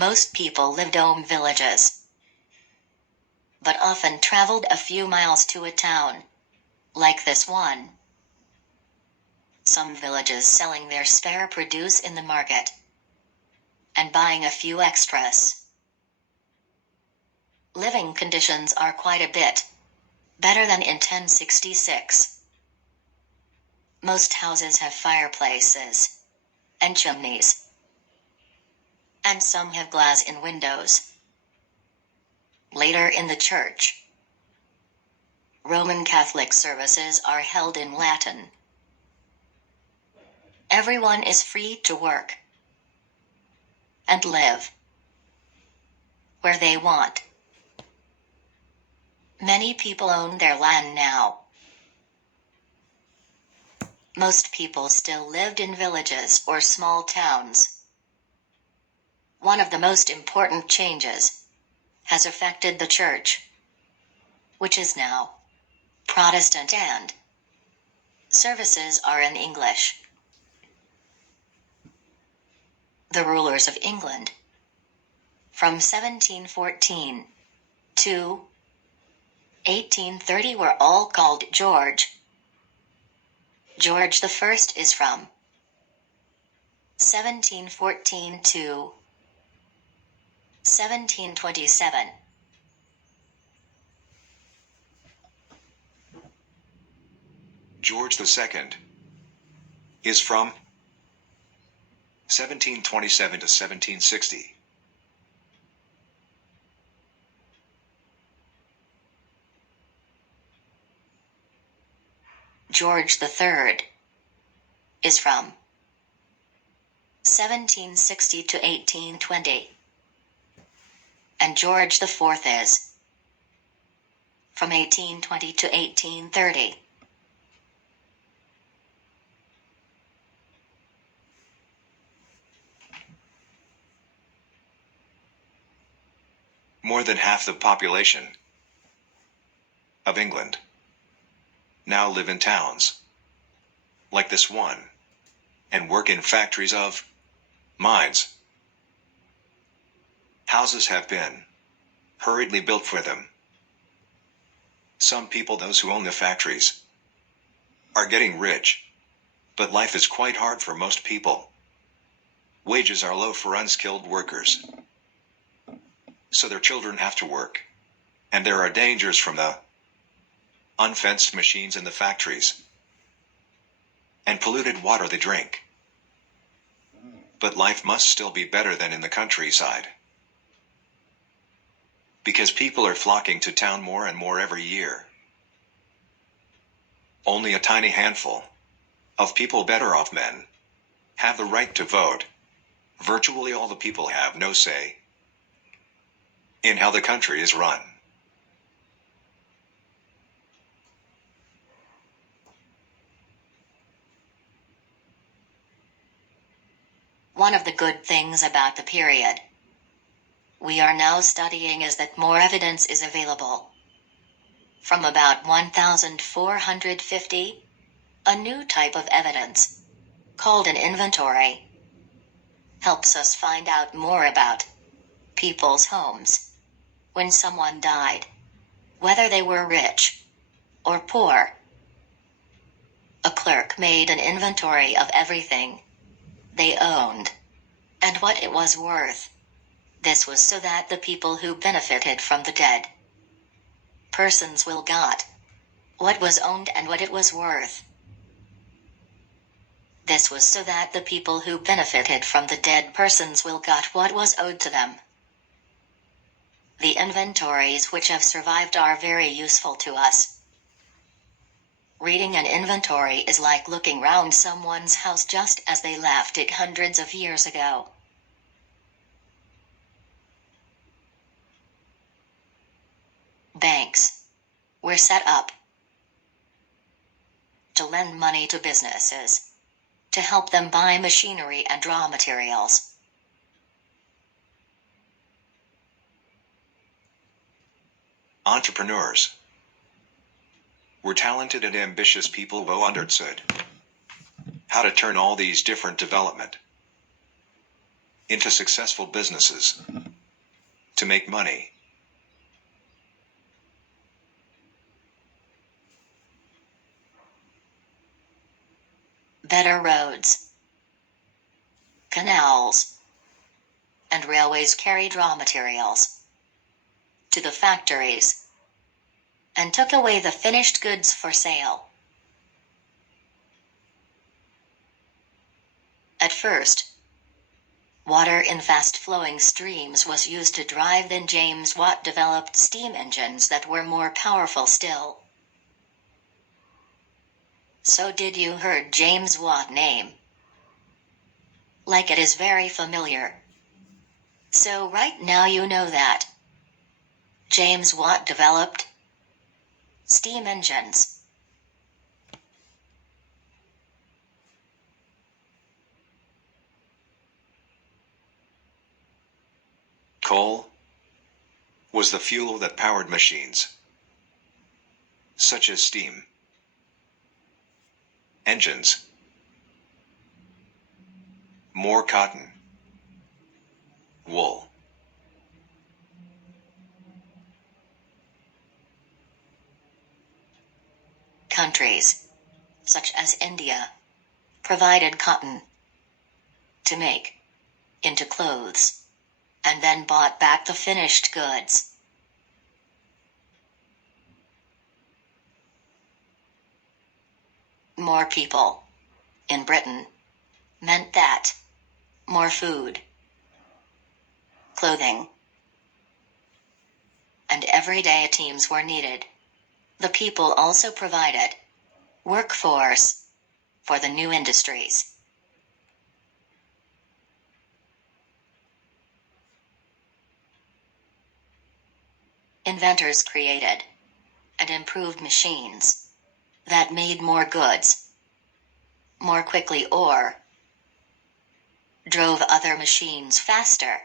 Most people lived in villages, but often traveled a few miles to a town, like this one. Some villages selling their spare produce in the market and buying a few extras. Living conditions are quite a bit better than in 1066. Most houses have fireplaces and chimneys, and some have glass in windows. Later in the church, Roman Catholic services are held in Latin. Everyone is free to work and live where they want. Many people own their land now. Most people still lived in villages or small towns. One of the most important changes has affected the church, which is now Protestant, and services are in English. The rulers of England from 1714 to 1830 were all called George. George I is from 1714 to 1727. George II is from 1727 to 1760. George III is from 1760 to 1820. And George IV is from 1820 to 1830. More than half the population of England now live in towns like this one and work in factories of mines. Houses have been hurriedly built for them. Some people, those who own the factories, are getting rich, but life is quite hard for most people. Wages are low for unskilled workers, so their children have to work, and there are dangers from the unfenced machines in the factories and polluted water they drink. But life must still be better than in the countryside, because people are flocking to town more and more every year. Only a tiny handful of people, better off men, have the right to vote. Virtually all the people have no say in how the country is run. One of the good things about the period we are now studying is that more evidence is available. From about 1450, a new type of evidence, called an inventory, helps us find out more about people's homes when someone died, whether they were rich or poor. A clerk made an inventory of everything they owned and what it was worth. This was so that the people who benefited from the dead persons will got what was owned and what it was worth. This was so that the people who benefited from the dead persons will got what was owed to them. The inventories which have survived are very useful to us. Reading an inventory is like looking round someone's house just as they left it hundreds of years ago. Banks were set up to lend money to businesses, to help them buy machinery and raw materials. Entrepreneurs were talented and ambitious people who understood how to turn all these different development into successful businesses to make money. Better roads, canals, and railways carried raw materials to the factories and took away the finished goods for sale. At first, water in fast-flowing streams was used to drive. Then James Watt developed steam engines that were more powerful still. So did you heard James Watt name? Like it is very familiar. So right now you know that James Watt developed steam engines. Coal was the fuel that powered machines, such as steam engines. More cotton, wool. Countries, such as India, provided cotton to make into clothes, and then bought back the finished goods. More people in Britain meant that more food, clothing, and everyday items were needed. The people also provided workforce for the new industries. Inventors created and improved machines that made more goods more quickly or drove other machines faster.